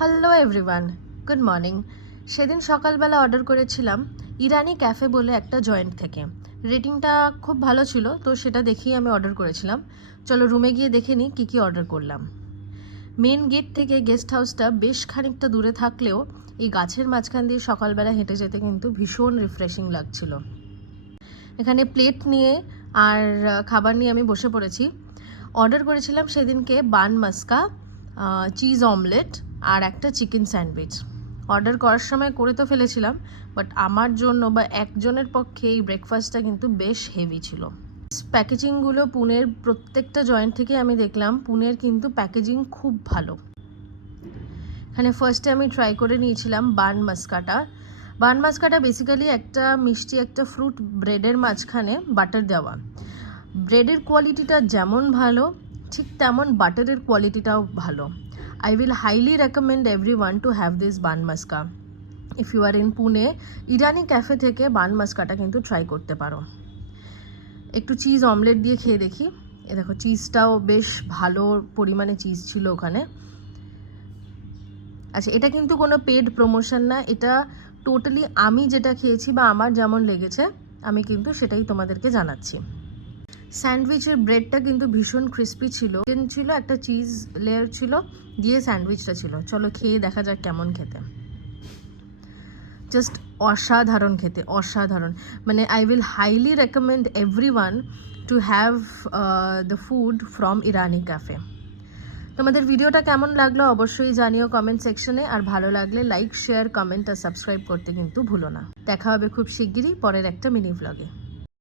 Hello everyone, good morning. সেদিন সকালবেলা order করেছিলাম ইরানি ক্যাফে বলে একটা জয়েন্ট থেকে। রেটিংটা খুব ভালো ছিল, তো সেটা দেখেই আমি অর্ডার করেছিলাম। চলো রুমে গিয়ে দেখে নিই কী কী অর্ডার করলাম। মেন গেট থেকে গেস্ট হাউসটা বেশ খানিকটা দূরে থাকলেও এই গাছের মাঝখান দিয়ে সকালবেলা হেঁটে যেতে কিন্তু ভীষণ রিফ্রেশিং লাগছিল। এখানে প্লেট নিয়ে আর খাবার নিয়ে আমি বসে পড়েছি। অর্ডার করেছিলাম সেদিনকে বান মাস্কা, চিজ অমলেট আর একটা চিকেন স্যান্ডউইচ। অর্ডার করার সময় করে তো ফেলেছিলাম, বাট আমার জন্য বা একজনের পক্ষে এই ব্রেকফাস্টটা কিন্তু বেশ হেভি ছিল। প্যাকেজিংগুলো পুনের প্রত্যেকটা জয়েন্ট থেকে আমি দেখলাম পুনের কিন্তু প্যাকেজিং খুব ভালো। এখানে ফার্স্টে আমি ট্রাই করে নিয়েছিলাম বান মাস্কাটা বেসিক্যালি একটা মিষ্টি একটা ফ্রুট ব্রেডের মাঝখানে বাটার দেওয়া। ব্রেডের কোয়ালিটিটা যেমন ভালো, ঠিক তেমন বাটারের কোয়ালিটিটাও ভালো। I will highly recommend everyone to have this bun maska. If you are in Pune, Irani cafe থেকে বান মাস্কাটা কিন্তু ট্রাই করতে পারো। একটু চিজ অমলেট দিয়ে খেয়ে দেখি। এ দেখো, চিজটাও বেশ ভালো পরিমাণে চিজ ছিল ওখানে। আচ্ছা, এটা কিন্তু কোনো পেড প্রমোশন না, এটা টোটালি আমি যেটা খেয়েছি বা আমার যেমন লেগেছে আমি কিন্তু সেটাই তোমাদেরকে জানাচ্ছি। স্যান্ডউইচের ব্রেডটা কিন্তু ভীষণ ক্রিস্পি ছিল, একটা চিজ লেয়ার ছিল, দিয়ে স্যান্ডউইচটা ছিল। চলো খেয়ে দেখা যাক কেমন খেতে। জাস্ট অসাধারণ খেতে, অসাধারণ। মানে I will highly recommend everyone to have the food from Irani cafe. তোমাদের ভিডিওটা কেমন লাগলো অবশ্যই জানিও কমেন্ট সেকশনে, আর ভালো লাগলে লাইক, শেয়ার, কমেন্ট আর সাবস্ক্রাইব করতে কিন্তু ভুলো না। দেখা হবে খুব শিগগিরই পরের একটা মিনি ব্লগে।